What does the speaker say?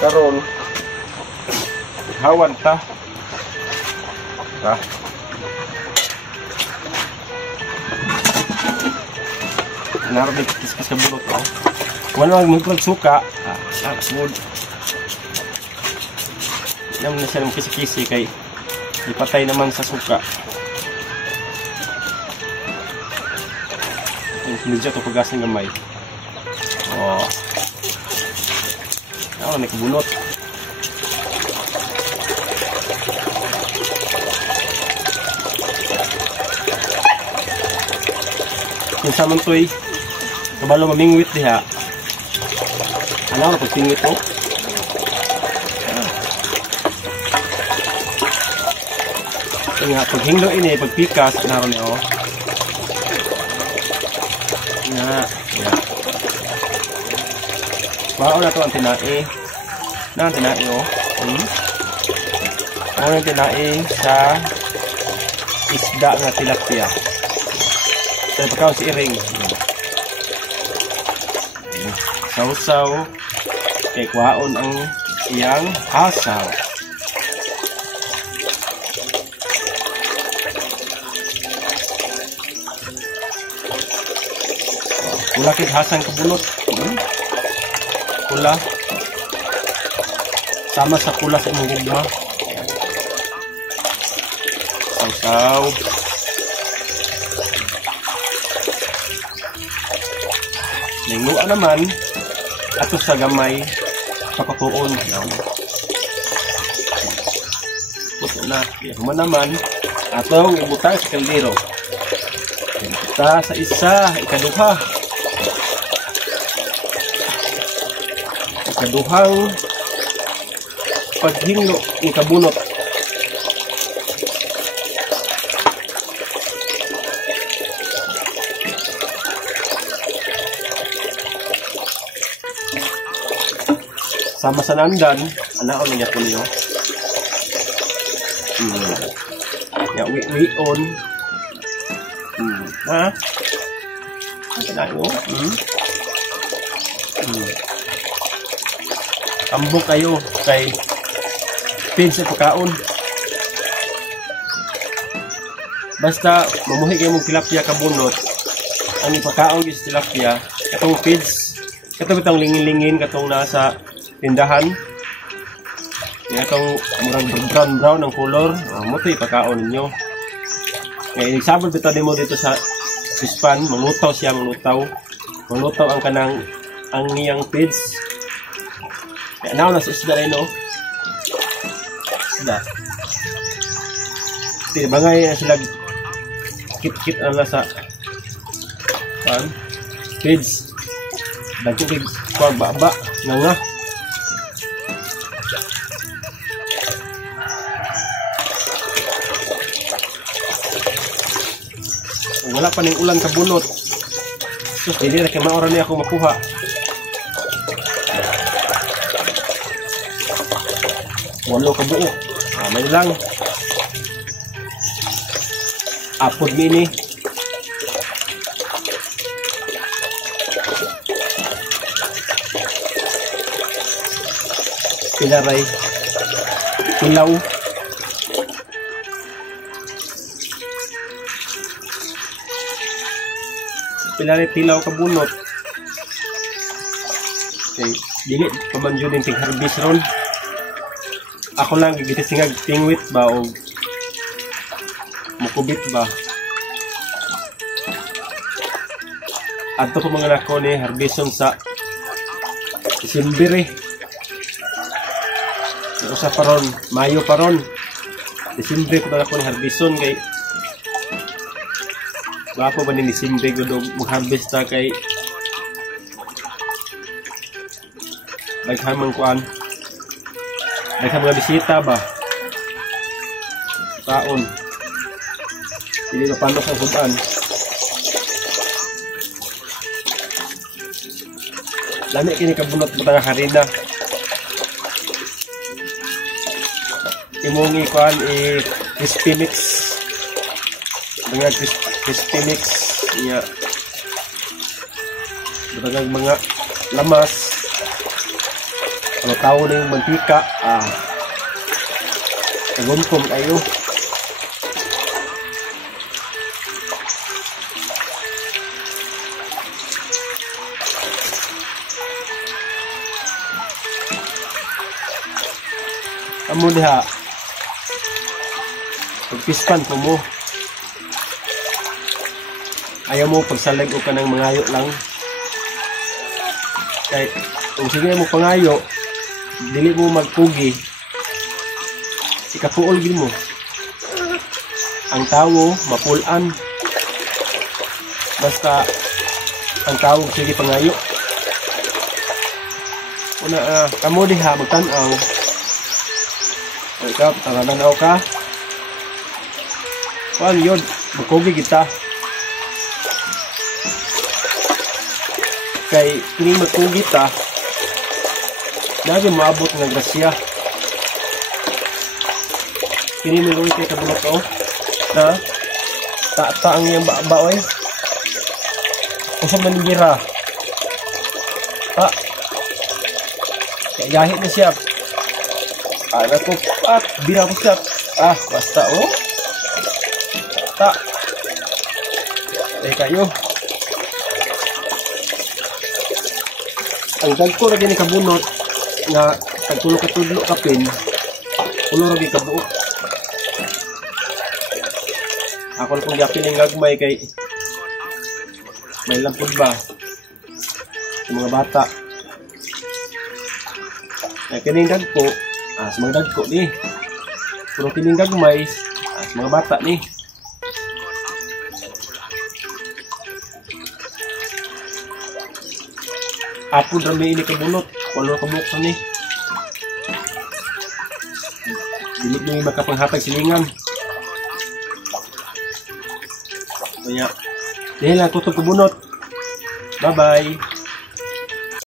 karon hawan ta. Naroon din kiskis sa bulot ko. Wala magpagsuka. Good. Naman na siya ng kisi-kisi kay ipatay naman sa suka. Medyo ito pagas ng gamay. Oh. Ako, nakabunot. Kung sa man to'y kabalo mamingwit diha. Ano na pagpingwit ko? Nga, pag hinglo ini, pagpikas, naroon niyo. Nga, yan. Bao na ito ang tinai. Na ang tinai, oh. Ano ang tinai sa isda nga tilapia. Sa pagkaw si iring. Sausaw. Kay kwaon ang iyang hasaw. Kula kit hasang kabunot. Kula. Sama sa kula sa imong gugma. Sausaw. Ningluan naman ato sa gamay pakutuon. Puto na. Yaman naman atong ibutang sa kaldero. Kita sa isa, ikaduha. Ikaduhang paghinglo ni kabunot. Sama sa nandan, anaon niya po niyo. Ya, we-on. Ha? Ano? Ambok kayo kay pin sa pagkaon. Basta mamuhi kayo mong tilapia kabunot. Ang ipakaon is tilapia. Katong feeds. Katong itong lingin-lingin. Katong nasa tindahan. Katong murang brown ang color. Mo ito ipakaon ninyo. Kaya example bitaw din mo dito sa pispan. Manglutaw siya. Manglutaw ang kanang ang niyang feeds. Kaya now nasa isda rin o. Isda. Bangay na sila kit-kit na nasa feeds. Dagkig kuwag baba. Nga. Wala pa ning ulan kabunot. So, hindi na kamaoran niya ako makuha. Walo ka buo. May lang. Apod mini. Pilaray. Pilaw. Pilaray pilaw kabunot. Okay. Dili pamanjo din tig-harvest ron. Ako lang gigisingag tingwit ba o mukubit ba. Adto ko mga nako ni harveston sa Disyembre. Usa pa ron, Mayo pa ron. Disyembre ko na ako ni harveston kay bapo ba ni Disyembre gud mag-harvest ta kay daghan kuan. Daghan mga bisita ba? Taon. Hindi na panos ang sudan. Lami kini kabunot mo nga harina. Imong ikuan crispy mix. Mga crispy mix niya. Dagang mga lamas. So tao na yung mantika, nagumkom kayo. Amo diha, pagpispan po mo. Ayaw mo pagsalag o ka ng mangayo lang. Kaya kung sige mo pangayo, dili mo magpugi, ikapuol din mo. Ang tawo, mapulan. Basta ang tawo sige pangayo. Una, kamo diha, magtanaw. Ikaw, tangananaw ka. Paano yun? Magpugi kita. Kay kini magpugi ta, lagi maabot ng grasya. Kini maluwi kay kabulok ko na ta ang iyang baoy. Usap man bira. Kaya yahit na siya. Ko bira ko siya. Basta kayo. Ang dagko lagi ni kabunot nga tagtulo ka tudlo kapin, ulo lagi kabuok. Ako lang kung yapin ng gagmay kay may lampod ba sa mga bata. Kaya kining dagko, sa mga dagko ni. Pero kining gagmay, sa mga bata ni. Apod rami ini kabunot, wala kabuksan ni. Dili mo makapanghatag silingan. Kaya, dahil lang tutog kabunot. Bye-bye.